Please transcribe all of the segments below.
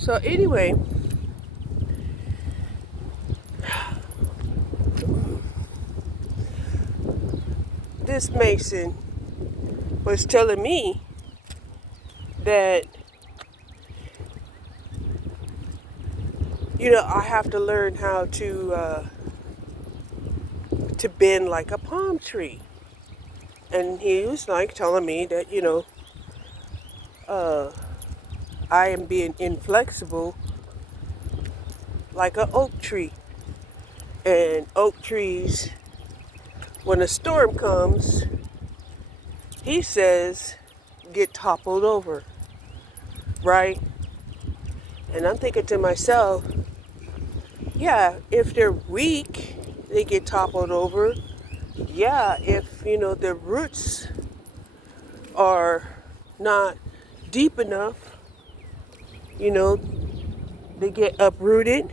So anyway, this Mason was telling me that, I have to learn how to bend like a palm tree. And he was like telling me that, uh, I am being inflexible like an oak tree. And oak trees, when a storm comes, he says, get toppled over, right? And I'm thinking to myself, yeah, if they're weak, they get toppled over. Yeah, if, their roots are not deep enough, you know, they get uprooted.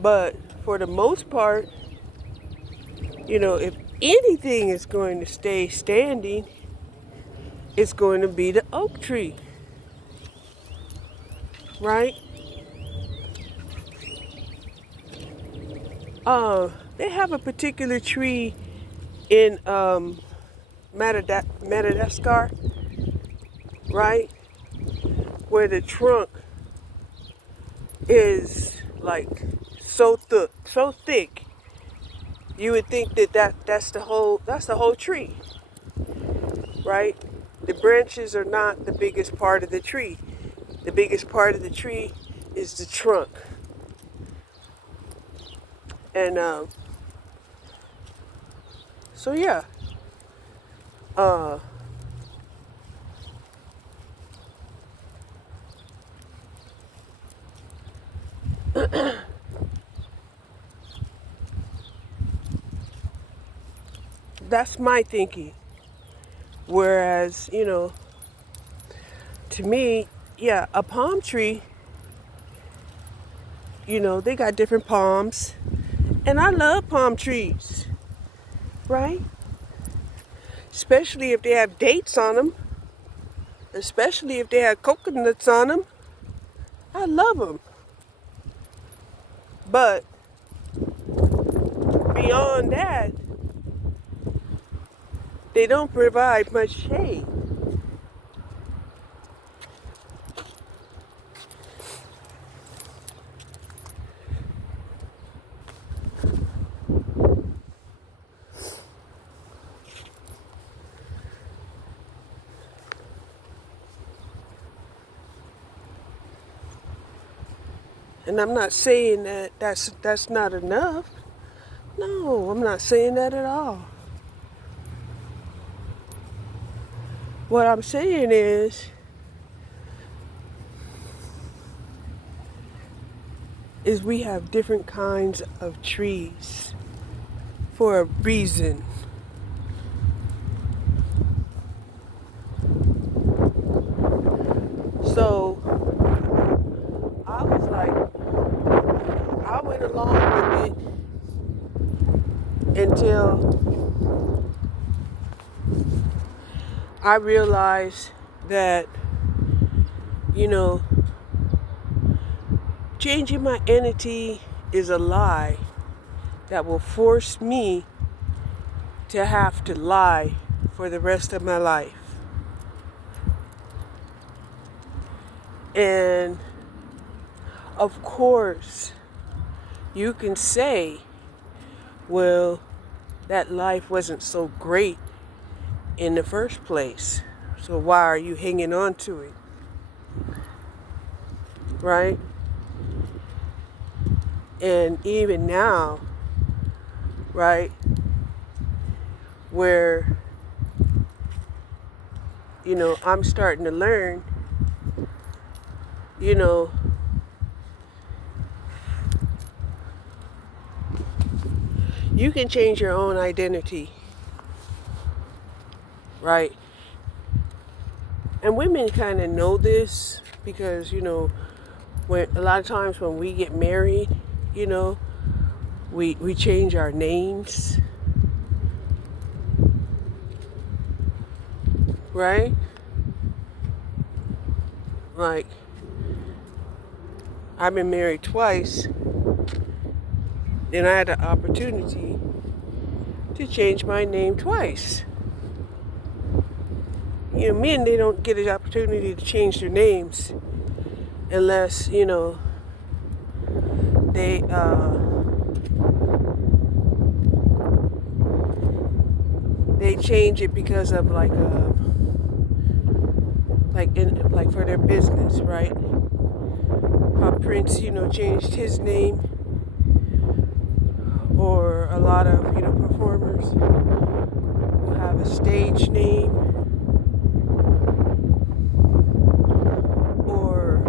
But for the most part, if anything is going to stay standing, it's going to be the oak tree, right? They have a particular tree in Madagascar, right? Where the trunk is like so thick. You would think that's the whole tree, right? The branches are not the biggest part of the tree. The biggest part of the tree is the trunk. And so yeah, uh, that's my thinking. Whereas, to me, yeah, a palm tree, they got different palms. And I love palm trees, right? Especially if they have dates on them, especially if they have coconuts on them. I love them. But beyond that, they don't provide much shade. And I'm not saying that that's not enough. No, I'm not saying that at all. What I'm saying is we have different kinds of trees for a reason. So I was like, I went along with it until I realized that, you know, changing my entity is a lie that will force me to have to lie for the rest of my life. And of course, you can say, well, that life wasn't so great in the first place. So why are you hanging on to it? Right? And even now, right, where, I'm starting to learn, you can change your own identity, right? And women kind of know this because, when a lot of times when we get married, we change our names, right? Like, I've been married twice, and I had the opportunity to change my name twice. Men, they don't get an opportunity to change their names unless, they change it because of like for their business, right? How Prince, changed his name, or a lot of, performers will have a stage name, or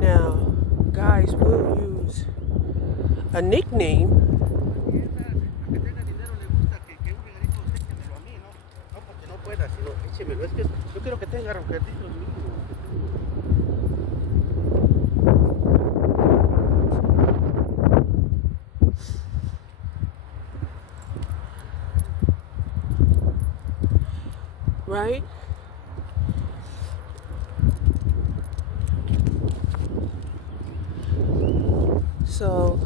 now guys will use a nickname. Right? So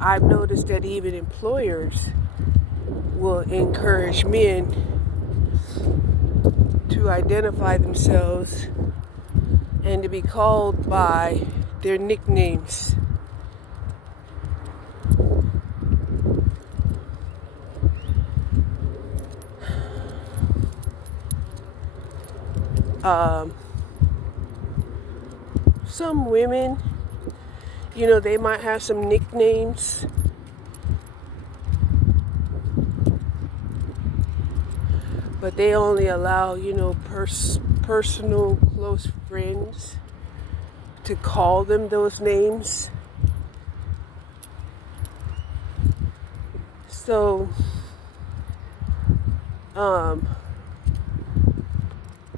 I've noticed that even employers will encourage men to identify themselves and to be called by their nicknames. Some women, they might have some nicknames, but they only allow, personal close friends to call them those names. So,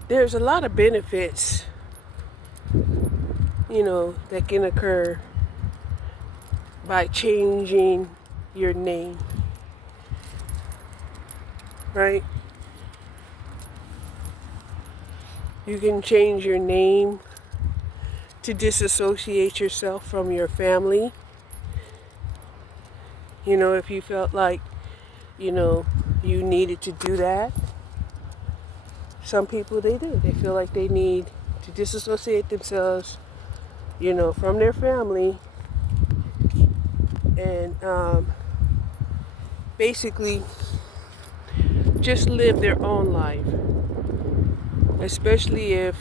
there's a lot of benefits, that can occur by changing your name, right? You can change your name to disassociate yourself from your family. If you felt like, you needed to do that. Some people, they do. They feel like they need to disassociate themselves, from their family, and basically just live their own life. Especially if,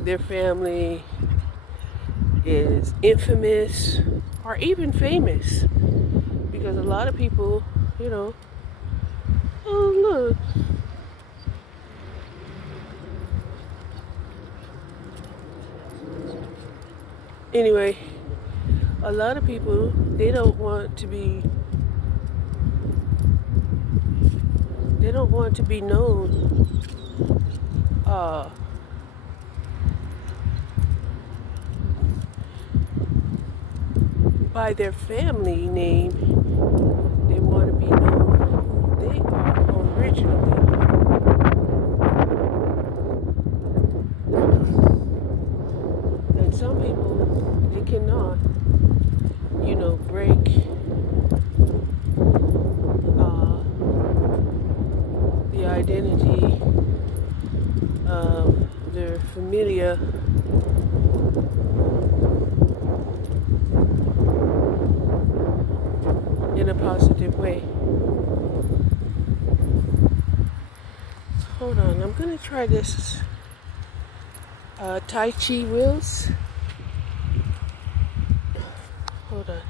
their family is infamous or even famous. Because a lot of people, oh look. Anyway, a lot of people, they don't want to be known by their family name. They want to be known for who they are originally. And some people, they cannot, break the identity of their familia in a positive way. Hold on, I'm gonna try this Tai Chi wheels. Hold on.